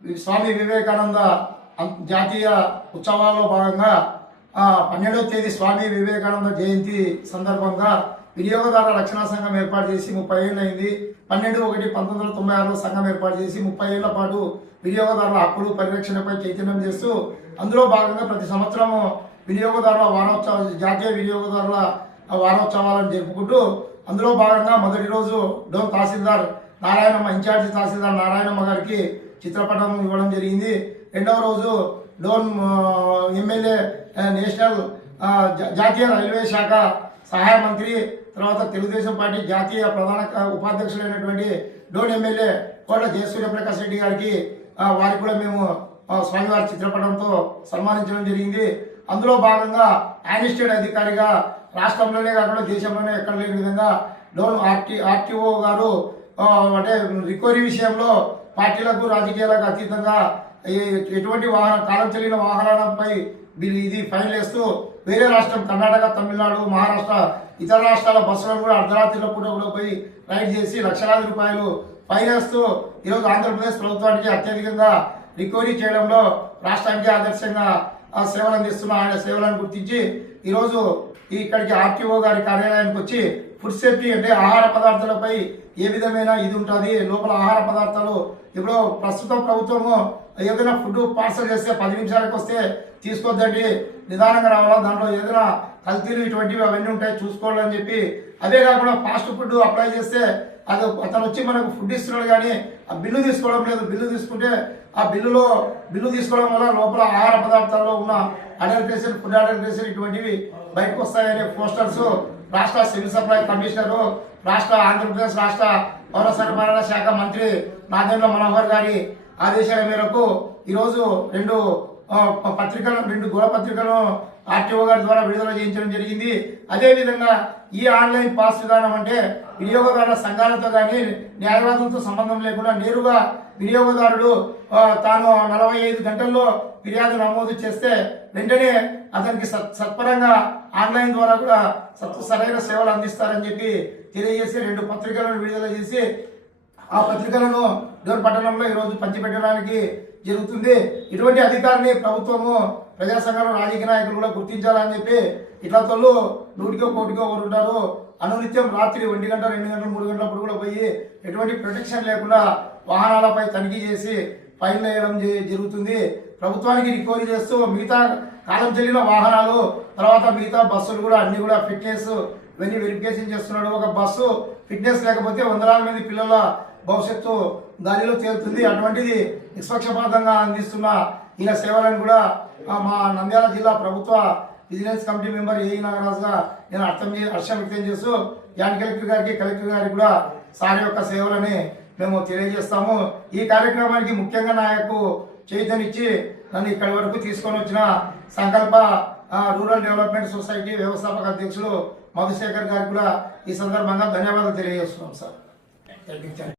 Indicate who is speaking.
Speaker 1: స్వామి వివేకానంద జాతీయ ఉత్సవాల్లో భాగంగా పన్నెండవ తేదీ స్వామి వివేకానంద జయంతి సందర్భంగా వినియోగదారుల రక్షణ సంఘం ఏర్పాటు చేసి ముప్పై ఏళ్ళైంది పన్నెండు ఒకటి పంతొమ్మిది వందల తొంభై ఆరులో సంఘం ఏర్పాటు చేసి ముప్పై ఏళ్ళ పాటు వినియోగదారుల హక్కులు పరిరక్షణపై చైతన్యం చేస్తూ అందులో భాగంగా ప్రతి సంవత్సరము వినియోగదారుల వారోత్సవ జాతీయ వినియోగదారుల వారోత్సవాలను జరుపుకుంటూ అందులో భాగంగా మొదటి రోజు డోన్ తహసీల్దార్ నారాయణమ్మ ఇన్ఛార్జి తహసీల్దార్ నారాయణమ్మ గారికి చిత్రపటం ఇవ్వడం జరిగింది. రెండవ రోజు డోన్ ఎమ్మెల్యే నేషనల్ జాతీయ రైల్వే శాఖ సహాయ మంత్రి తర్వాత తెలుగుదేశం పార్టీ జాతీయ ప్రధాన ఉపాధ్యక్షులైనటువంటి డోన్ ఎమ్మెల్యే కోట్ల జయసూర్యప్రకాష్ రెడ్డి గారికి వారికి కూడా మేము స్వామివారి చిత్రపటంతో సన్మానించడం జరిగింది. అందులో భాగంగా యానిస్టేట్ అధికారిగా రాష్ట్రంలోనే కాకుండా దేశంలోనే ఎక్కడ లేని విధంగా డోన్ ఆర్టీ ఆర్టీఓ గారు అంటే రికవరీ విషయంలో పార్టీలకు రాజకీయాలకు అతీతంగా ఎటువంటి వాహన కాలం చెల్లిన వాహనాలపై ఇది ఫైన్ వేస్తూ వేరే రాష్ట్రం కర్ణాటక తమిళనాడు మహారాష్ట్ర ఇతర రాష్ట్రాల బస్సులను కూడా అర్ధరాత్రిలో పూట కూడా పోయి రైడ్ చేసి లక్షలాది రూపాయలు ఫైన్ వేస్తూ ఈరోజు ఆంధ్రప్రదేశ్ ప్రభుత్వానికి అత్యధికంగా రికవరీ చేయడంలో రాష్ట్రానికి ఆదర్శంగా సేవలు అందిస్తున్న ఆయన సేవలను గుర్తించి ఈరోజు ఇక్కడికి ఆర్టీఓ గారి కార్యాలయానికి వచ్చి ఫుడ్ సేఫ్టీ అంటే ఆహార పదార్థాలపై ఏ విధమైన ఇది ఉంటుంది లోపల ఆహార పదార్థాలు ఇప్పుడు ప్రస్తుతం ప్రభుత్వము ఏదైనా ఫుడ్ పార్సల్ చేస్తే పది నిమిషాలకు వస్తే తీసుకోవద్దండి నిదానంగా రావాలా దాంట్లో ఏదైనా కల్తీలు ఇటువంటివి అవన్నీ ఉంటాయి చూసుకోవాలని చెప్పి అదే కాకుండా ఫాస్ట్ ఫుడ్ అప్లై చేస్తే అది అతను వచ్చి మనకు ఫుడ్ ఇస్తున్నాడు కానీ ఆ బిల్లు తీసుకోవడం లేదు బిల్లు తీసుకుంటే ఆ బిల్లులో బిల్లు తీసుకోవడం వల్ల లోపల ఆహార పదార్థాల్లో ఉన్న అడల్ట్రేషన్ ఫుడ్ అడల్ట్రేషన్ ఇటువంటివి బయటకు వస్తాయనే పోస్టర్స్ రాష్ట్ర సివిల్ సప్లై కమిషనరు రాష్ట్ర ఆంధ్రప్రదేశ్ రాష్ట్ర పౌర సరఫరాల శాఖ మంత్రి నాగేంద్ర మనోహర్ గారి ఆదేశాల మేరకు ఈరోజు రెండు పత్రికలు రెండు గోడ పత్రికలను ఆర్టీఓ గారి ద్వారా విడుదల చేయించడం జరిగింది. అదేవిధంగా ఈ ఆన్లైన్ పాస్ విధానం అంటే వినియోగదారుల సంఘాలతో కానీ న్యాయవాదులతో సంబంధం లేకుండా నేరుగా వినియోగదారుడు తాను నలభై ఐదు గంటల్లో ఫిర్యాదు నమోదు చేస్తే వెంటనే అతనికి సత్ సత్వరంగా ఆన్లైన్ ద్వారా కూడా సత్ సరైన సేవలు అందిస్తారని చెప్పి తెలియజేసి రెండు పత్రికలను విడుదల చేసి ఆ పత్రికలను డోర్ పట్టణంలో ఈరోజు పంచిపెట్టడానికి జరుగుతుంది. ఇటువంటి అధికారిని ప్రభుత్వము ప్రజా సంఘాలు రాజకీయ నాయకులు కూడా గుర్తించాలని చెప్పి ఇట్లా తోళ్ళు నూటికో కోటికో ఒకరు ఉంటారు. అనునిత్యం రాత్రి ఒంటి గంట రెండు గంటలు మూడు గంటలప్పుడు కూడా పోయి ఎటువంటి ప్రొటెక్షన్ లేకుండా వాహనాలపై తనిఖీ చేసి ఫైన్ వేయడం జరుగుతుంది. ప్రభుత్వానికి రికవరీ చేస్తూ మిగతా కాలం చెల్లిన వాహనాలు తర్వాత మిగతా బస్సులు కూడా అన్ని కూడా ఫిట్నెస్ ఇవన్నీ వెరిఫికేషన్ చేస్తున్నాడు. ఒక బస్సు ఫిట్నెస్ లేకపోతే వందలాది మంది పిల్లల భవిష్యత్తు దానిలో తేలుతుంది. అటువంటిది నిష్పక్షపాతంగా అందిస్తున్న ఇలా సేవలను కూడా మా నంద్యాల జిల్లా ప్రభుత్వ విజిలెన్స్ కమిటీ మెంబర్ ఏ. నాగరాజుగా నేను అర్థం హర్షం వ్యక్తం చేస్తూ జాయింట్ కలెక్టర్ గారికి కలెక్టర్ గారికి కూడా సార్ యొక్క సేవలని మేము తెలియజేస్తాము. ఈ కార్యక్రమానికి ముఖ్యంగా నాకు చైతన్యనిచ్చి నన్ను ఇక్కడి వరకు తీసుకొని వచ్చిన సంకల్ప రూరల్ డెవలప్మెంట్ సొసైటీ వ్యవస్థాపక అధ్యక్షులు మధుశేఖర్ గారికి కూడా ఈ సందర్భంగా ధన్యవాదాలు తెలియజేస్తున్నాం సార్.